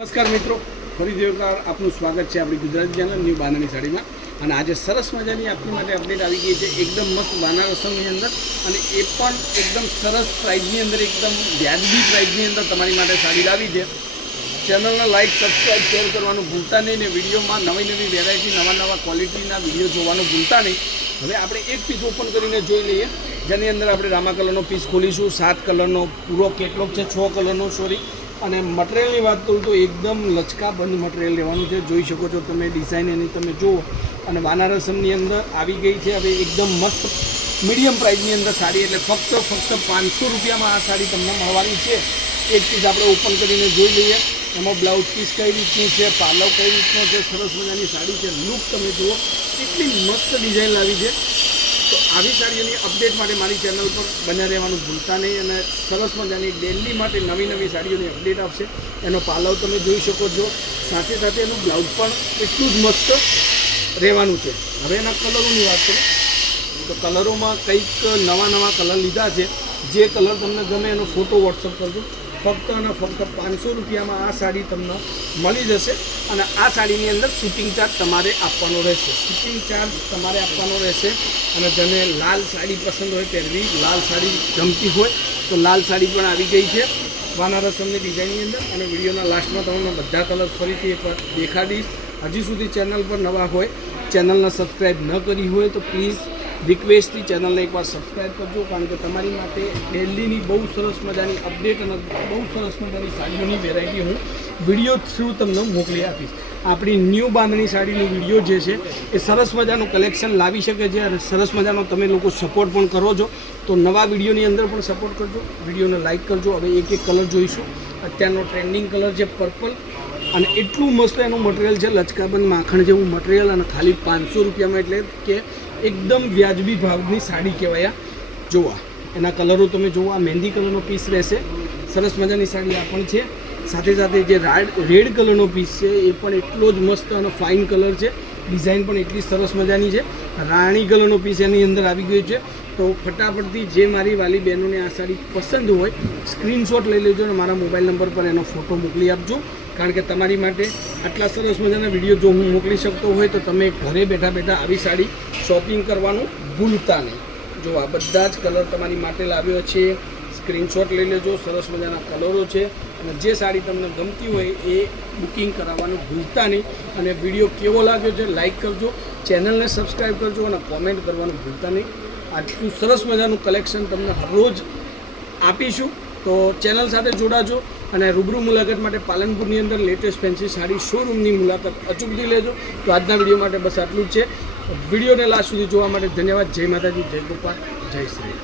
નમસ્કાર મિત્રો, ફરીથી એકવાર આપનું સ્વાગત છે આપણી ગુજરાતી ચેનલ ન્યૂ બાંધણી સાડીમાં. અને આજે સરસ મજાની આપણી માટે અપડેટ આવી ગઈ છે, એકદમ મસ્ત બનારસની અંદર, અને એ પણ એકદમ સરસ પ્રાઇઝની અંદર, એકદમ વ્યાજબી પ્રાઇઝની અંદર તમારી માટે સાડી લાવી છે. ચેનલને લાઇક, સબસ્ક્રાઈબ, શેર કરવાનું ભૂલતા નહીં, ને વિડીયોમાં નવી વેરાયટી, નવા ક્વોલિટીના વિડીયો જોવાનું ભૂલતા નહીં. હવે આપણે એક પીસ ઓપન કરીને જોઈ લઈએ, જેની અંદર આપણે રામા કલરનો પીસ ખોલીશું. 7 કલરનો પૂરો કેટલોગ છે, 6 કલરનો સોરી. અને મટીરિયલની વાત કરું તો એકદમ લચકાબંધ મટીરિયલ લેવાનું છે. જોઈ શકો છો તમે, ડિઝાઇન એની તમે જુઓ. અને બનારસની અંદર આવી ગઈ છે. હવે એકદમ મસ્ત મીડિયમ પ્રાઇસની અંદર સાડી, એટલે ફક્ત 500 રૂપિયામાં આ સાડી તમને મળવાની છે. એક પીસ આપણે ઓપન કરીને જોઈ લઈએ. એમાં બ્લાઉઝ પીસ કઈ રીતની છે, પાલવ કઈ રીતનો છે, સરસ મજાની સાડી છે. લુક તમે જુઓ, એટલી મસ્ત ડિઝાઇન લાવી છે. તો આવી સાડીઓની અપડેટ માટે મારી ચેનલ પર બન્યા રહેવાનું ભૂલતા નહીં. અને સરસ મજાની ડેલી માટે નવી સાડીઓની અપડેટ આપશે. એનો પાલવ તમે જોઈ શકો છો, સાથે સાથે એનું બ્લાઉઝ પણ એટલું જ મસ્ત રહેવાનું છે. હવે એના કલરોની વાત કરું તો કલરોમાં કંઈક નવા કલર લીધા છે. જે કલર તમને ગમે એનો ફોટો વોટ્સઅપ કરજો. ફક્ત અને ફક્ત 500 રૂપિયામાં આ સાડી તમને મળી જશે. અને આ સાડીની અંદર શિપિંગ ચાર્જ તમારે આપવાનો રહેશે. શિપિંગ ચાર્જ તમારે આપવાનો રહેશે. અને જેને લાલ સાડી પસંદ હોય, પહેરવી લાલ સાડી ગમતી હોય તો લાલ સાડી પણ આવી ગઈ છે બનારસની ડિઝાઇનની અંદર. અને વિડીયોના લાસ્ટમાં તમને બધા કલર ફરીથી એકવાર દેખાડીશ. હજી સુધી ચેનલ પર નવા હોય, ચેનલને સબસ્ક્રાઈબ ન કરી હોય તો પ્લીઝ રિક્વેસ્ટથી ચેનલને એકવાર સબસ્ક્રાઈબ કરજો. કારણ કે તમારી માટે ડેલીની બહુ સરસ મજાની અપડેટ અને બહુ સરસ મજાની સાડીઓની વેરાયટી હું વિડીયો થ્રુ તમને મોકલી આપીશ. આપણી ન્યૂ બાંધણી સાડીનો વિડીયો જે છે એ સરસ મજાનું કલેક્શન લાવી શકે છે. અને સરસ મજાનો તમે લોકો સપોર્ટ પણ કરો છો. તો નવા વિડીયોની અંદર પણ સપોર્ટ કરજો, વિડીયોને લાઇક કરજો. હવે એક કલર જોઈશું. અત્યારનો ટ્રેન્ડિંગ કલર છે પર્પલ, અને એટલું મસ્ત એનું મટીરિયલ છે, લચકાબંધ માખણ જેવું મટીરિયલ. અને ખાલી 500 રૂપિયામાં, એટલે કે એકદમ વ્યાજબી ભાવની સાડી કહેવાય. જોવા એના કલરો તમે જુઓ. આ મહેંદી કલરનો પીસ રહેશે, સરસ મજાની સાડી આ પણ છે. સાથે સાથે જે રેડ કલરનો પીસ છે એ પણ એટલો જ મસ્ત અને ફાઇન કલર છે. ડિઝાઇન પણ એટલી સરસ મજાની છે. રાણી કલરનો પીસ એની અંદર આવી ગયો છે. તો ફટાફટથી જે મારી વાલી બહેનોને આ સાડી પસંદ હોય, સ્ક્રીનશોટ લઈ લેજો અને મારા મોબાઈલ નંબર પર એનો ફોટો મોકલી આપજો. કારણ કે તમારી માટે આટલા સરસ મજાના વિડીયો જો હું મોકલી શકતો હોય તો તમે ઘરે બેઠા આવી સાડી શોપિંગ કરવાનું ભૂલતા નહીં. જો આ બધા જ કલર તમારી માટે લાવ્યો છે, સ્ક્રીનશોટ લઈ લેજો. સરસ મજાના કલરો છે. અને જે સાડી તમને ગમતી હોય એ બુકિંગ કરાવવાનું ભૂલતા નહીં. અને વિડીયો કેવો લાગ્યો છે લાઇક કરજો, ચેનલને સબસ્ક્રાઈબ કરજો અને કોમેન્ટ કરવાનું ભૂલતા નહીં. આટલું સરસ મજાનું કલેક્શન તમને હરરોજ આપીશું. તો ચેનલ સાથે જોડાજો. અને રૂબરૂ મુલાકાત માટે પાલનપુરની અંદર લેટેસ્ટ ફેન્સી સાડી શોરૂમની મુલાકાત અચૂકથી લેજો. તો આજના વિડીયો માટે બસ આટલું જ છે. વિડીયોને લાસ્ટ સુધી જોવા માટે ધન્યવાદ. જય માતાજી, જય ગોપાલ, જય શ્રી.